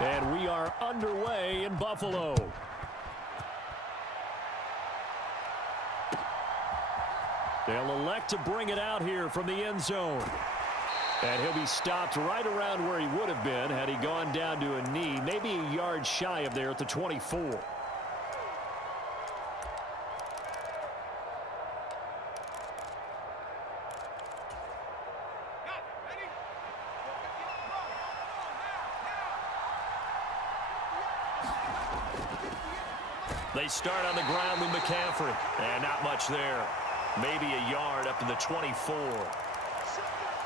And we are underway in Buffalo. They'll elect to bring it out here from the end zone. And he'll be stopped right around where he would have been had he gone down to a knee, maybe a yard shy of there at the 24. They start on the ground with McCaffrey. And not much there. Maybe a yard up to the 24.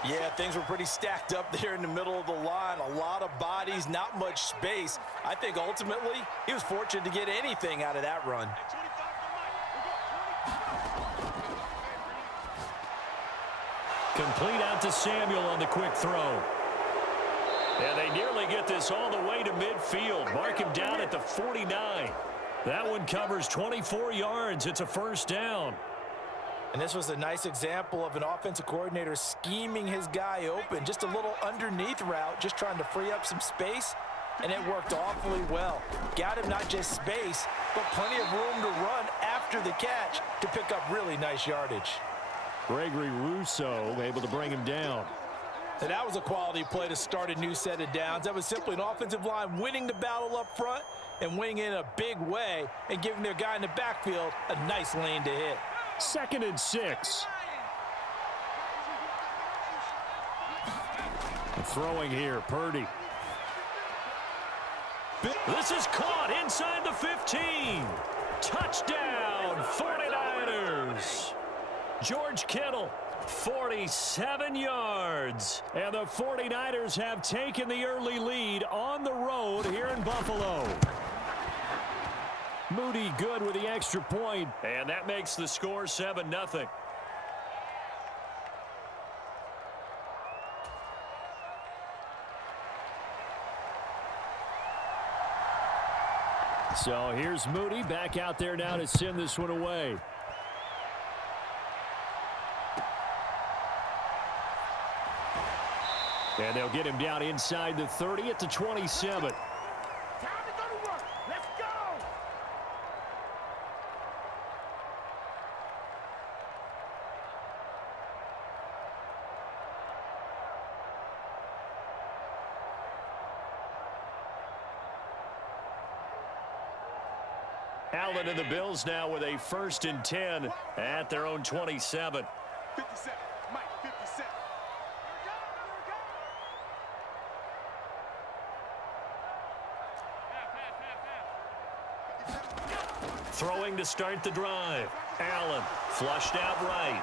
Yeah, things were pretty stacked up there in the middle of the line. A lot of bodies, not much space. I think ultimately he was fortunate to get anything out of that run. Complete out to Samuel on the quick throw. And they nearly get this all the way to midfield. Mark him down at the 49. That one covers 24 yards. It's a first down. And this was a nice example of an offensive coordinator scheming his guy open. Just a little underneath route, just trying to free up some space, and it worked awfully well. Got him not just space, but plenty of room to run after the catch to pick up really nice yardage. Gregory Rousseau able to bring him down. And that was a quality play to start a new set of downs. That was simply an offensive line winning the battle up front and winning in a big way and giving their guy in the backfield a nice lane to hit. 2nd and 6. Throwing here, Purdy. This is caught inside the 15. Touchdown, 49ers. George Kittle, 47 yards. And the 49ers have taken the early lead on the road here in Buffalo. Moody good with the extra point, and that makes the score 7-0. So here's Moody back out there now to send this one away. And they'll get him down inside the 30 at the 27. Allen and the Bills now with a 1st and 10 at their own 27. 57, Mike, 57. Throwing to start the drive. Allen flushed out right.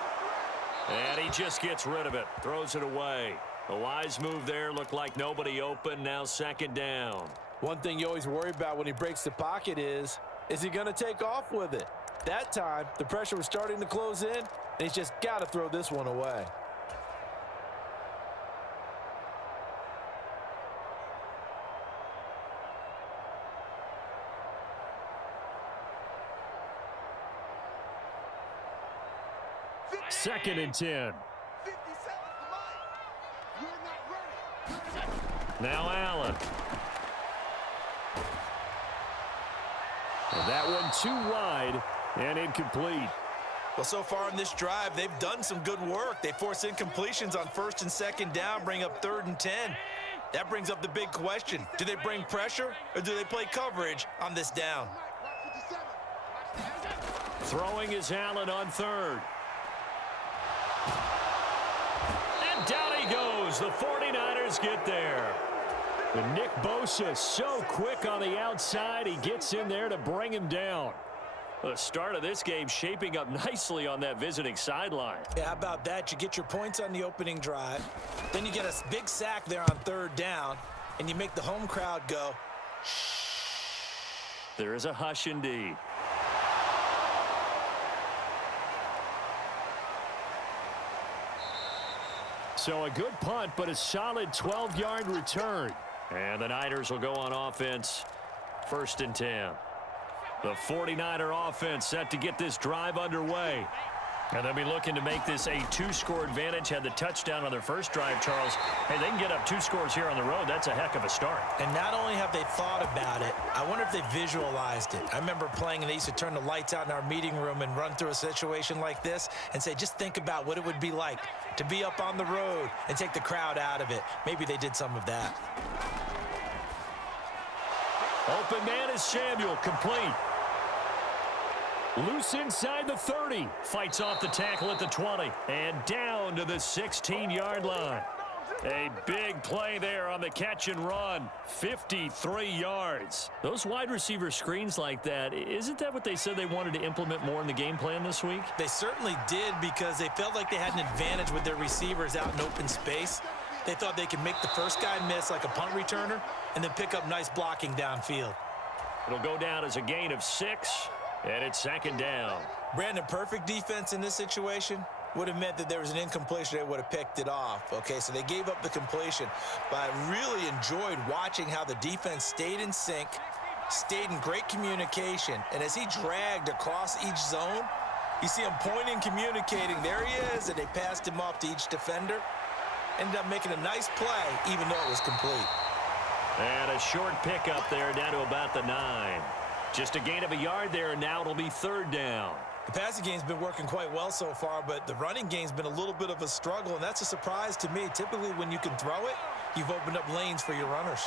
And he just gets rid of it. Throws it away. A wise move there. Looked like nobody open. Now 2nd down. One thing you always worry about when he breaks the pocket is he going to take off with it? That time, the pressure was starting to close in, and he's just got to throw this one away. Second and 10. Now Allen. And that one too wide and incomplete. Well, so far in this drive, they've done some good work. They force incompletions on 1st and 2nd down, bring up 3rd and 10. That brings up the big question. Do they bring pressure or do they play coverage on this down? Throwing is Allen on 3rd. And down he goes. The 49ers get there. And Nick Bosa so quick on the outside. He gets in there to bring him down. The start of this game shaping up nicely on that visiting sideline. Yeah, how about that? You get your points on the opening drive. Then you get a big sack there on 3rd down. And you make the home crowd go, shh. There is a hush indeed. So a good punt, but a solid 12-yard return. And the Niners will go on offense. 1st and 10. The 49er offense set to get this drive underway. And they'll be looking to make this a 2-score advantage. Had the touchdown on their first drive, Charles. Hey, they can get up 2 scores here on the road. That's a heck of a start. And not only have they thought about it, I wonder if they visualized it. I remember playing, and they used to turn the lights out in our meeting room and run through a situation like this and say, just think about what it would be like to be up on the road and take the crowd out of it. Maybe they did some of that. Open man is Samuel, complete. Loose inside the 30. Fights off the tackle at the 20. And down to the 16-yard line. A big play there on the catch and run. 53 yards. Those wide receiver screens like that, isn't that what they said they wanted to implement more in the game plan this week? They certainly did, because they felt like they had an advantage with their receivers out in open space. They thought they could make the first guy miss like a punt returner and then pick up nice blocking downfield. It'll go down as a gain of 6. And it's 2nd down. Brandon, perfect defense in this situation would have meant that there was an incompletion. They would have picked it off. Okay, so they gave up the completion. But I really enjoyed watching how the defense stayed in sync, stayed in great communication. And as he dragged across each zone, you see him pointing, communicating. There he is, and they passed him off to each defender. Ended up making a nice play, even though it was complete. And a short pickup there down to about the 9. Just a gain of a yard there, and now it'll be 3rd down. The passing game's been working quite well so far, but the running game's been a little bit of a struggle, and that's a surprise to me. Typically, when you can throw it, you've opened up lanes for your runners.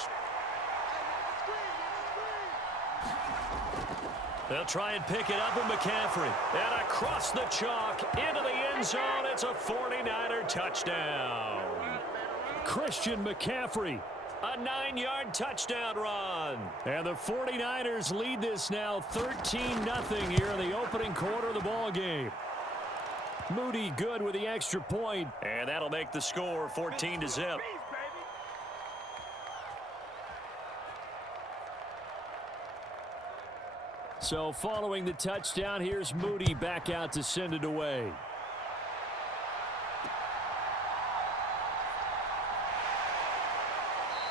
They'll try and pick it up with McCaffrey. And across the chalk, into the end zone, it's a 49er touchdown. Christian McCaffrey. A 9-yard touchdown run. And the 49ers lead this now 13-0 here in the opening quarter of the ball game. Moody good with the extra point. And that'll make the score 14-0. So following the touchdown, here's Moody back out to send it away.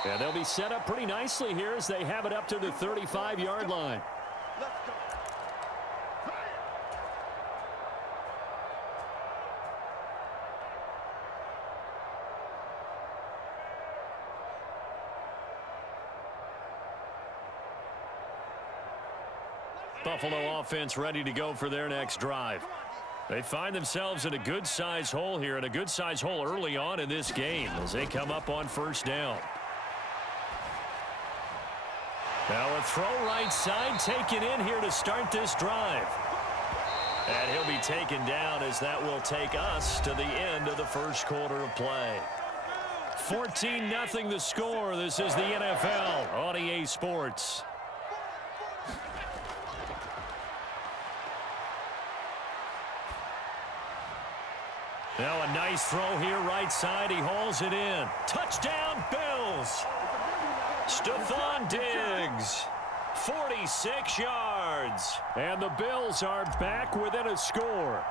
And they'll be set up pretty nicely here as they have it up to the 35-yard line. Buffalo offense ready to go for their next drive. They find themselves in a good-size hole here, and a good-size hole early on in this game as they come up on 1st down. Now a throw right side taken in here to start this drive. And he'll be taken down as that will take us to the end of the 1st quarter of play. 14-0 the score. This is the NFL on EA Sports. Now a nice throw here right side. He hauls it in. Touchdown Bills. Stephon Diggs, 46 yards. And the Bills are back within a score.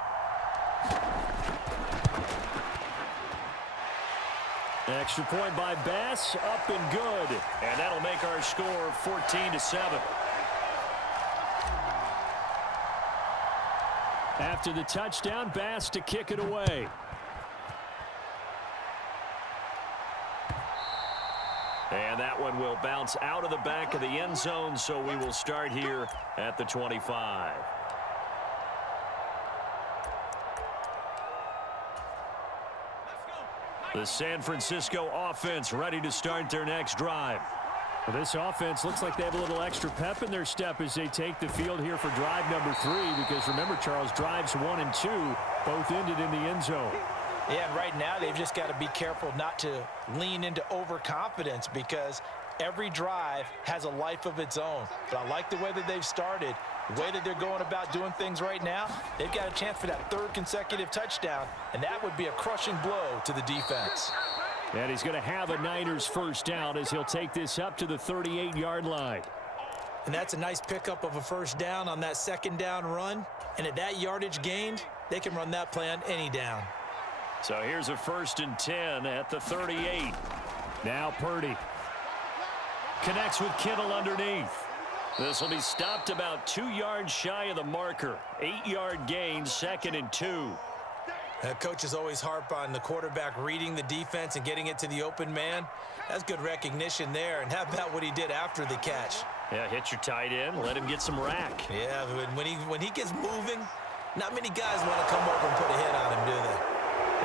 Extra point by Bass, up and good. And that'll make our score 14-7. After the touchdown, Bass to kick it away. And that one will bounce out of the back of the end zone, so we will start here at the 25. The San Francisco offense ready to start their next drive. Well, this offense looks like they have a little extra pep in their step as they take the field here for drive number 3, because remember, Charles, drives 1 and 2 both ended in the end zone. Yeah, and right now they've just got to be careful not to lean into overconfidence, because every drive has a life of its own. But I like the way that they've started, the way that they're going about doing things right now. They've got a chance for that 3rd consecutive touchdown, and that would be a crushing blow to the defense. And he's going to have a Niners 1st down as he'll take this up to the 38-yard line. And that's a nice pickup of a 1st down on that 2nd down run. And at that yardage gained, they can run that play on any down. So here's a 1st and 10 at the 38. Now Purdy connects with Kittle underneath. This will be stopped about 2 yards shy of the marker. 8-yard gain, 2nd and 2. Coaches always harp on the quarterback reading the defense and getting it to the open man. That's good recognition there. And how about what he did after the catch? Yeah, hit your tight end, let him get some rack. Yeah, when he gets moving, not many guys want to come over and put a hit on him, do they?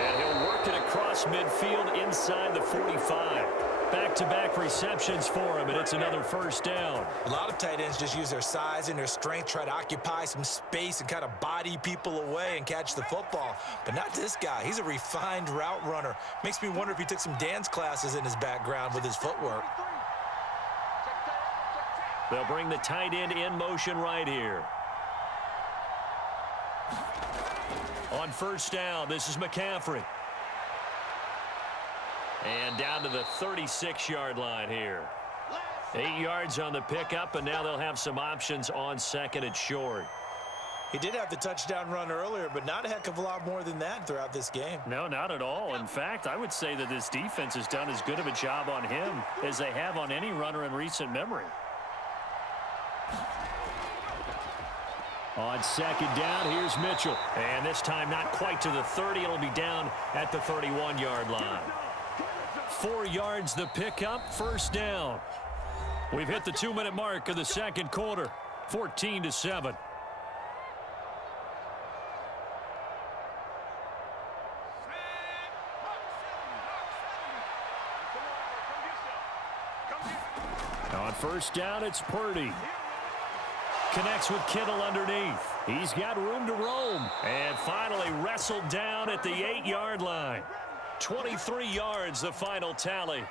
And he'll work it across midfield inside the 45. Back-to-back receptions for him, and it's another first down. A lot of tight ends just use their size and their strength, try to occupy some space and kind of body people away and catch the football. But not this guy. He's a refined route runner. Makes me wonder if he took some dance classes in his background with his footwork. They'll bring the tight end in motion right here. On first down, this is McCaffrey. And down to the 36-yard line here. 8 yards on the pickup, and now they'll have some options on second and short. He did have the touchdown run earlier, but not a heck of a lot more than that throughout this game. No, not at all. In fact, I would say that this defense has done as good of a job on him as they have on any runner in recent memory. On second down, here's Mitchell. And this time not quite to the 30. It'll be down at the 31-yard line. 4 yards the pickup, first down. We've hit the 2-minute mark of the second quarter, 14-7. On first down, it's Purdy. Connects with Kittle underneath. He's got room to roam. And finally wrestled down at the 8-yard line. 23 yards, the final tally.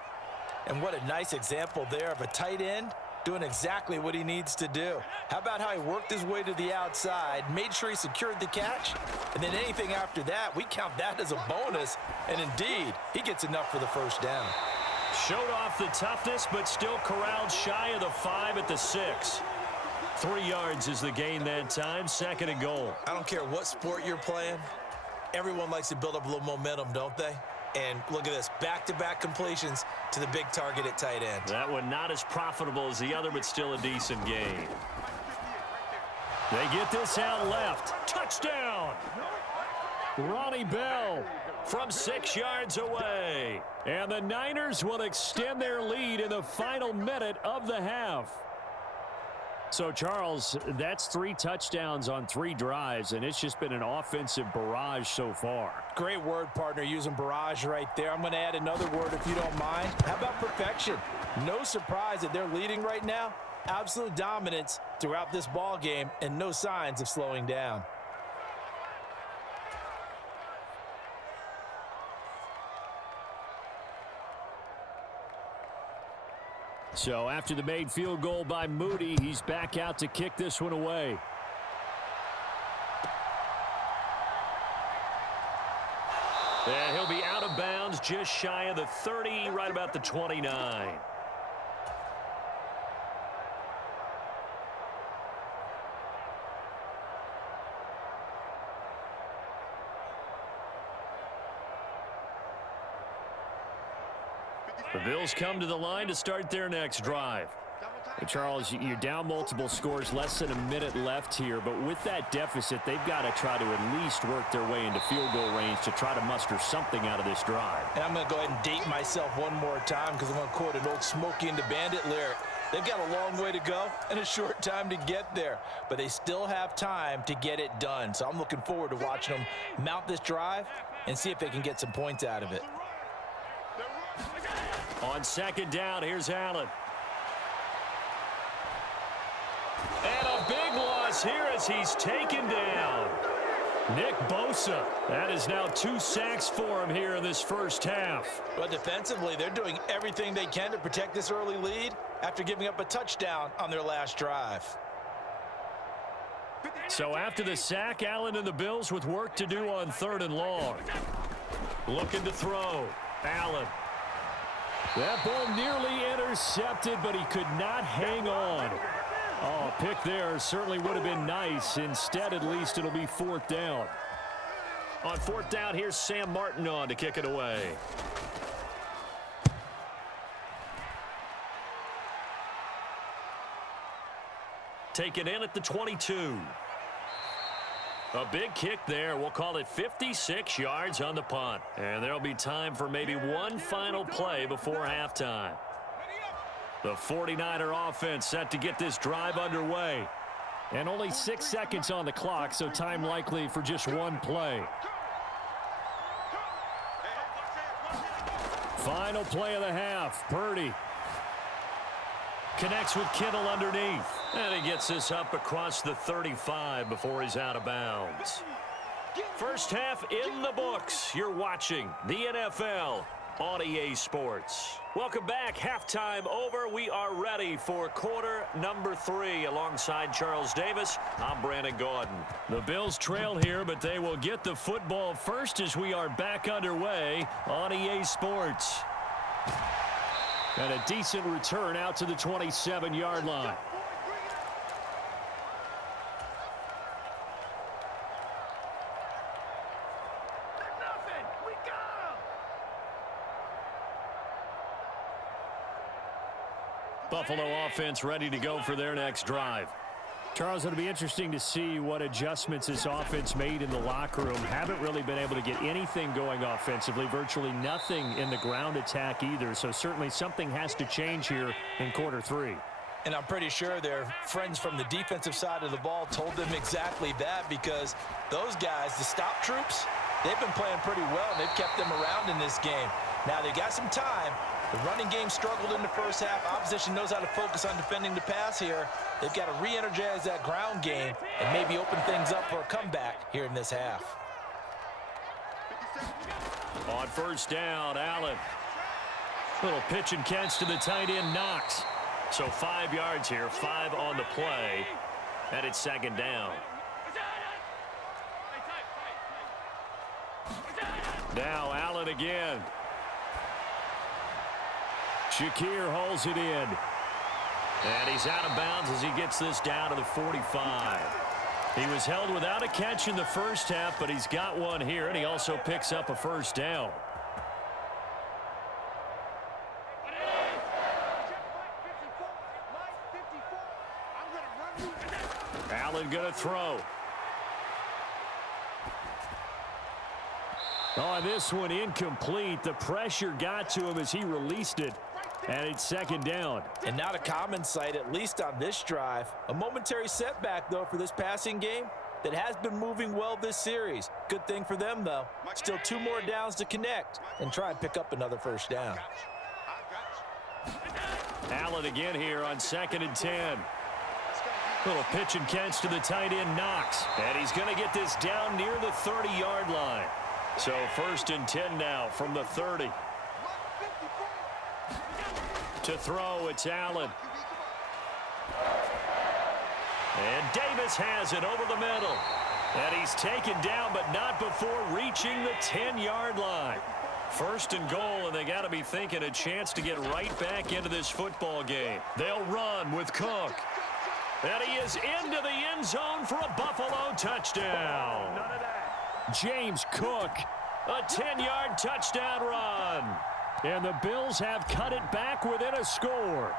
And what a nice example there of a tight end doing exactly what he needs to do. How about how he worked his way to the outside, made sure he secured the catch, and then anything after that, we count that as a bonus. And indeed, he gets enough for the first down. Showed off the toughness, but still corralled shy of the 5 at the 6. 3 yards is the gain that time, second and goal. I don't care what sport you're playing. Everyone likes to build up a little momentum, don't they? And look at this, back-to-back completions to the big target at tight end. That one not as profitable as the other, but still a decent gain. They get this out left. Touchdown! Ronnie Bell from 6 yards away. And the Niners will extend their lead in the final minute of the half. So, Charles, that's 3 touchdowns on 3 drives, and it's just been an offensive barrage so far. Great word, partner, using barrage right there. I'm going to add another word if you don't mind. How about perfection? No surprise that they're leading right now. Absolute dominance throughout this ball game and no signs of slowing down. So after the made field goal by Moody, he's back out to kick this one away. And he'll be out of bounds just shy of the 30, right about the 29. The Bills come to the line to start their next drive. And Charles, you're down multiple scores, less than a minute left here, but with that deficit, they've got to try to at least work their way into field goal range to try to muster something out of this drive. And I'm going to go ahead and date myself one more time because I'm going to quote an old Smokey and the Bandit lyric. They've got a long way to go and a short time to get there, but they still have time to get it done. So I'm looking forward to watching them mount this drive and see if they can get some points out of it. On second down, here's Allen. And a big loss here as he's taken down. Nick Bosa. That is now 2 sacks for him here in this first half. But defensively, they're doing everything they can to protect this early lead after giving up a touchdown on their last drive. So after the sack, Allen and the Bills with work to do on 3rd and long. Looking to throw. Allen. That ball nearly intercepted, but he could not hang on. Oh, a pick there certainly would have been nice. Instead, at least, it'll be 4th down. On 4th down, here's Sam Martin on to kick it away. Taken in at the 22. A big kick there. We'll call it 56 yards on the punt. And there'll be time for maybe one final play before halftime. The 49er offense set to get this drive underway. And only 6 seconds on the clock, so time likely for just one play. Final play of the half. Purdy connects with Kittle underneath. And he gets this up across the 35 before he's out of bounds. First half in the books. You're watching the NFL on EA Sports. Welcome back. Halftime over. We are ready for quarter number 3. Alongside Charles Davis, I'm Brandon Gordon. The Bills trail here, but they will get the football first as we are back underway on EA Sports. And a decent return out to the 27-yard line. Buffalo offense ready to go for their next drive. Charles, it'll be interesting to see what adjustments this offense made in the locker room. Haven't really been able to get anything going offensively, virtually nothing in the ground attack either. So certainly something has to change here in quarter 3. And I'm pretty sure their friends from the defensive side of the ball told them exactly that, because those guys, the stop troops, they've been playing pretty well, and they've kept them around in this game. Now they got some time. The running game struggled in the first half. Opposition knows how to focus on defending the pass here. They've got to re-energize that ground game and maybe open things up for a comeback here in this half. On first down, Allen. Little pitch and catch to the tight end, Knox. So 5 yards here, 5 on the play, and it's second down. Now Allen again. Shakir holds it in. And he's out of bounds as he gets this down to the 45. He was held without a catch in the first half, but he's got one here, and he also picks up a first down. Allen gonna throw. On this one, incomplete. The pressure got to him as he released it. And it's second down. And not a common sight, at least on this drive. A momentary setback, though, for this passing game that has been moving well this series. Good thing for them, though. Still 2 more downs to connect and try and pick up another first down. Allen again here on 2nd and 10. Little pitch and catch to the tight end, Knox. And he's going to get this down near the 30-yard line. So 1st and 10 now from the 30. To throw, it's Allen. And Davis has it over the middle. And he's taken down, but not before reaching the 10-yard line. 1st and goal, and they got to be thinking a chance to get right back into this football game. They'll run with Cook. And he is into the end zone for a Buffalo touchdown. James Cook, a 10-yard touchdown run. And the Bills have cut it back within a score.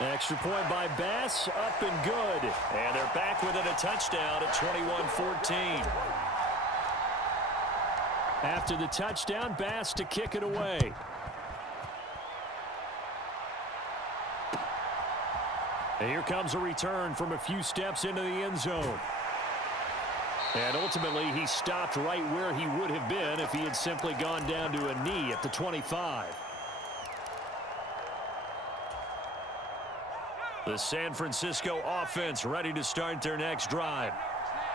Extra point by Bass, up and good. And they're back within a touchdown at 21-14. After the touchdown, Bass to kick it away. And here comes a return from a few steps into the end zone. And ultimately, he stopped right where he would have been if he had simply gone down to a knee at the 25. The San Francisco offense ready to start their next drive.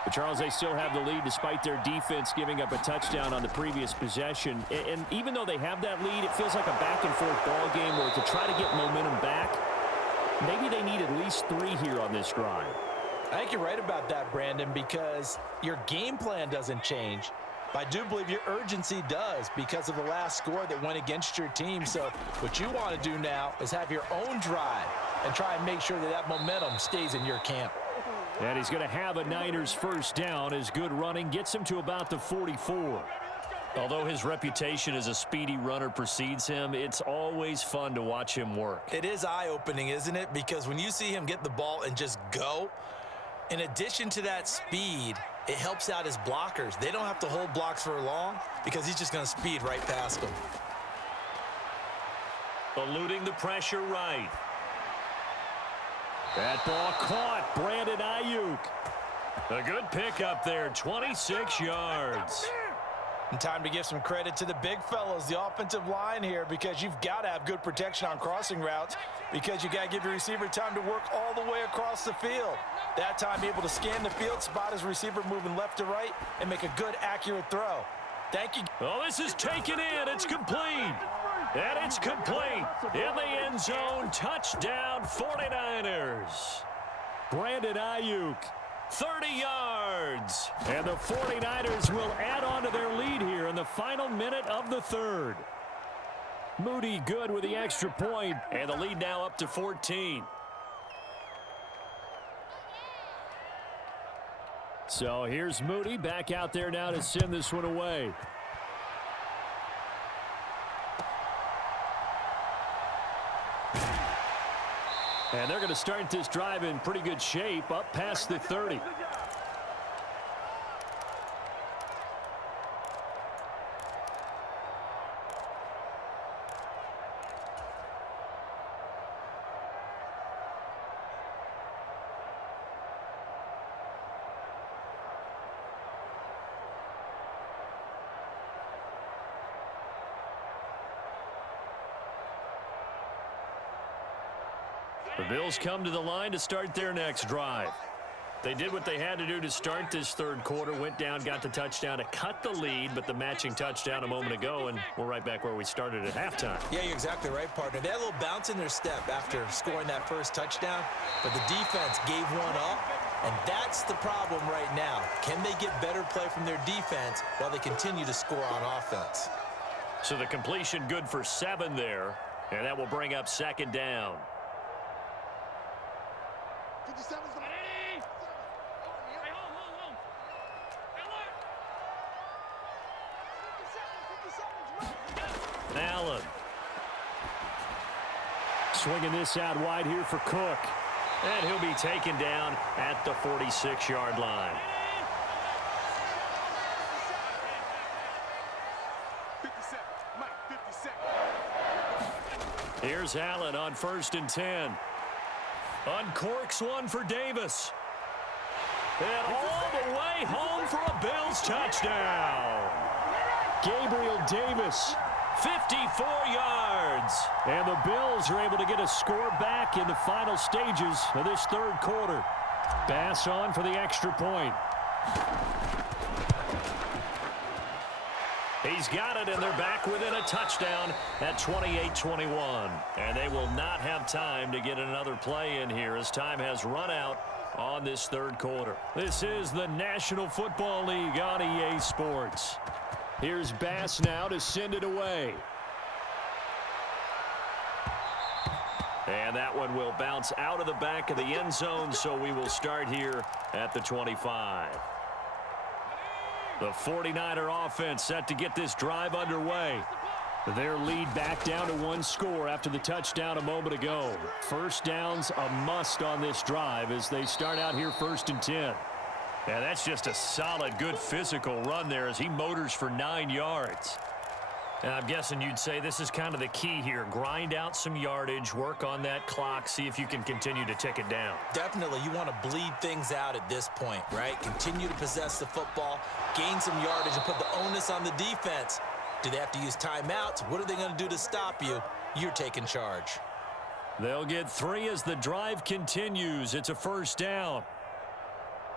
But Charles, they still have the lead despite their defense giving up a touchdown on the previous possession. And even though they have that lead, it feels like a back-and-forth ball game where to try to get momentum back, maybe they need at least 3 here on this drive. I think you're right about that, Brandon, because your game plan doesn't change. But I do believe your urgency does because of the last score that went against your team. So what you want to do now is have your own drive and try and make sure that that momentum stays in your camp. And he's going to have a Niners first down as good running gets him to about the 44. Although his reputation as a speedy runner precedes him, it's always fun to watch him work. It is eye-opening, isn't it? Because when you see him get the ball and just go, in addition to that speed, it helps out his blockers. They don't have to hold blocks for long because he's just going to speed right past them. Eluding the pressure right. That ball caught. Brandon Ayuk. A good pickup there, 26 yards. And time to give some credit to the big fellas, the offensive line here, because you've got to have good protection on crossing routes because you got to give your receiver time to work all the way across the field. That time, able to scan the field, spot his receiver moving left to right, and make a good, accurate throw. Thank you. Oh, this is taken in. It's complete. And it's complete. In the end zone, touchdown 49ers. Brandon Ayuk. 30 yards. And the 49ers will add on to their lead here in the final minute of the third. Moody good with the extra point, and the lead now up to 14. So here's Moody back out there now to send this one away. And they're going to start this drive in pretty good shape, up past the 30. The Bills come to the line to start their next drive. They did what they had to do to start this third quarter, went down, got the touchdown to cut the lead, but the matching touchdown a moment ago, and we're right back where we started at halftime. Yeah, you're exactly right, partner. They had a little bounce in their step after scoring that first touchdown, but the defense gave one up, and that's the problem right now. Can they get better play from their defense while they continue to score on offense? So the completion good for 7 there, and that will bring up second down. 57's the Allen. Swinging this out wide here for Cook. And he'll be taken down at the 46-yard line. 57. Mike, 57. Here's Allen on 1st and 10. Uncorks one for Davis. And all the way home for a Bills touchdown. Gabriel Davis, 54 yards. And the Bills are able to get a score back in the final stages of this third quarter. Bass on for the extra point. He's got it, and they're back within a touchdown at 28-21. And they will not have time to get another play in here as time has run out on this third quarter. This is the National Football League on EA Sports. Here's Bass now to send it away. And that one will bounce out of the back of the end zone, so we will start here at the 25. The 49er offense set to get this drive underway. Their lead back down to 1 score after the touchdown a moment ago. First down's a must on this drive as they start out here 1st and 10. And that's just a solid, good physical run there as he motors for 9 yards. And I'm guessing you'd say this is kind of the key here. Grind out some yardage, work on that clock, see if you can continue to tick it down. Definitely, you want to bleed things out at this point, right? Continue to possess the football, gain some yardage, and put the onus on the defense. Do they have to use timeouts? What are they going to do to stop you? You're taking charge. They'll get 3 as the drive continues. It's a first down.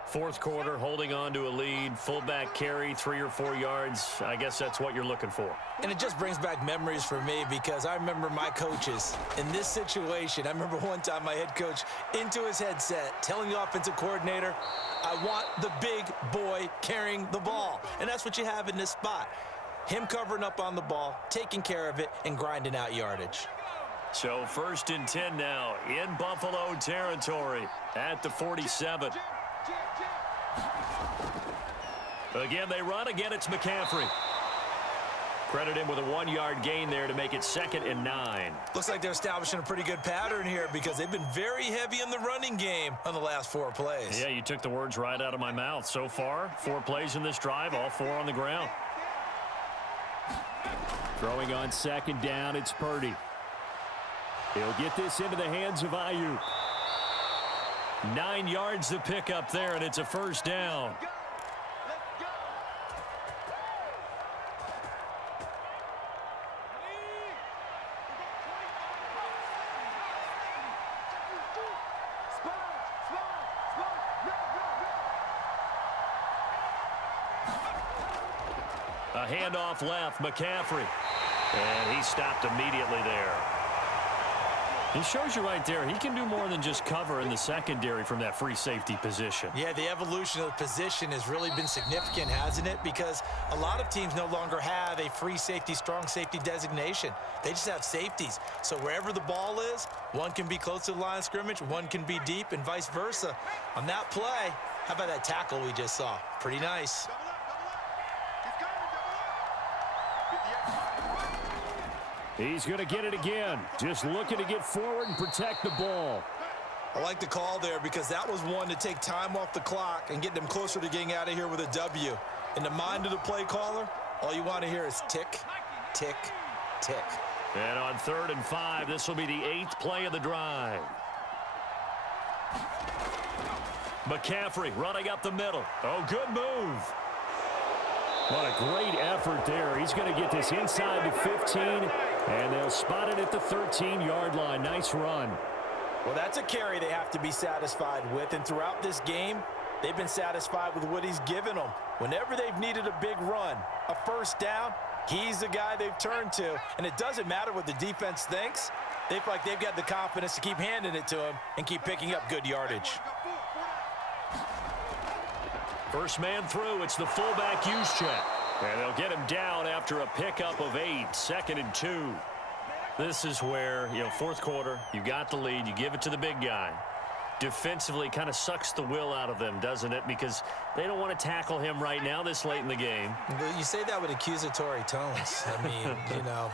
Fourth quarter, holding on to a lead. Fullback carry, 3 or 4 yards. I guess that's what you're looking for. And it just brings back memories for me because I remember my coaches in this situation. I remember one time my head coach into his headset telling the offensive coordinator, I want the big boy carrying the ball. And that's what you have in this spot. Him covering up on the ball, taking care of it, and grinding out yardage. So 1st and 10 now in Buffalo territory at the 47. Again, they run. Again, it's McCaffrey. Credit him with a 1-yard gain there to make it 2nd and 9. Looks like they're establishing a pretty good pattern here because they've been very heavy in the running game on the last 4 plays. Yeah, you took the words right out of my mouth. So far, 4 plays in this drive, all 4 on the ground. Throwing on 2nd down, it's Purdy. He'll get this into the hands of Ayuk. 9 yards to pick up there, and it's a 1st down. A handoff left, McCaffrey. And he stopped immediately there. He shows you right there, he can do more than just cover in the secondary from that free safety position. Yeah, the evolution of the position has really been significant, hasn't it? Because a lot of teams no longer have a free safety, strong safety designation. They just have safeties. So wherever the ball is, one can be close to the line of scrimmage, one can be deep, and vice versa. On that play, how about that tackle we just saw? Pretty nice. He's going to get it again. Just looking to get forward and protect the ball. I like the call there because that was one to take time off the clock and get them closer to getting out of here with a W. In the mind of the play caller, all you want to hear is tick, tick, tick. And on 3rd and 5, this will be the 8th play of the drive. McCaffrey running up the middle. Oh, good move. What a great effort there. He's going to get this inside the 15, and they'll spot it at the 13-yard line. Nice run. Well, that's a carry they have to be satisfied with, and throughout this game, they've been satisfied with what he's given them. Whenever they've needed a big run, a 1st down, he's the guy they've turned to, and it doesn't matter what the defense thinks. They feel like they've got the confidence to keep handing it to him and keep picking up good yardage. First man through, it's the fullback use check. And they'll get him down after a pickup of 8, 2nd and 2. This is where, 4th quarter, you got the lead, you give it to the big guy. Defensively kind of sucks the will out of them, doesn't it? Because they don't want to tackle him right now this late in the game. You say that with accusatory tones. I mean,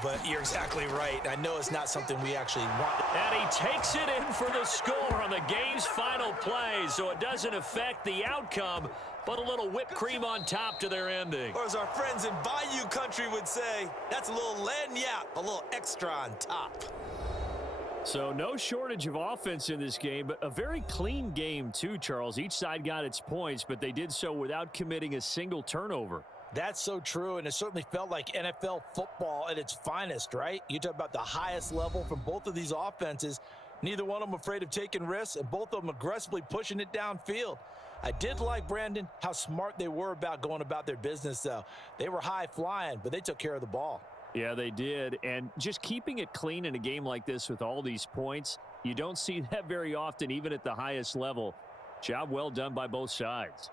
but you're exactly right. I know it's not something we actually want. And he takes it in for the score on the game's final play, so it doesn't affect the outcome, but a little whipped cream on top to their ending. Or as our friends in Bayou Country would say, that's a little lagniappe, a little extra on top. So no shortage of offense in this game, but a very clean game too, Charles. Each side got its points, but they did so without committing a single turnover. That's so true, and it certainly felt like NFL football at its finest, right? You talk about the highest level from both of these offenses. Neither one of them afraid of taking risks, and both of them aggressively pushing it downfield. I did like, Brandon, how smart they were about going about their business, though. They were high-flying, but they took care of the ball. Yeah, they did. And just keeping it clean in a game like this with all these points, you don't see that very often, even at the highest level. Job well done by both sides.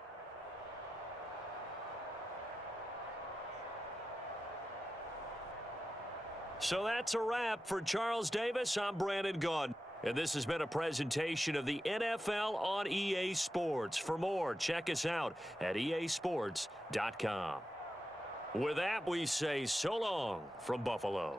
So that's a wrap for Charles Davis. I'm Brandon Gunn. And this has been a presentation of the NFL on EA Sports. For more, check us out at easports.com. With that, we say so long from Buffalo.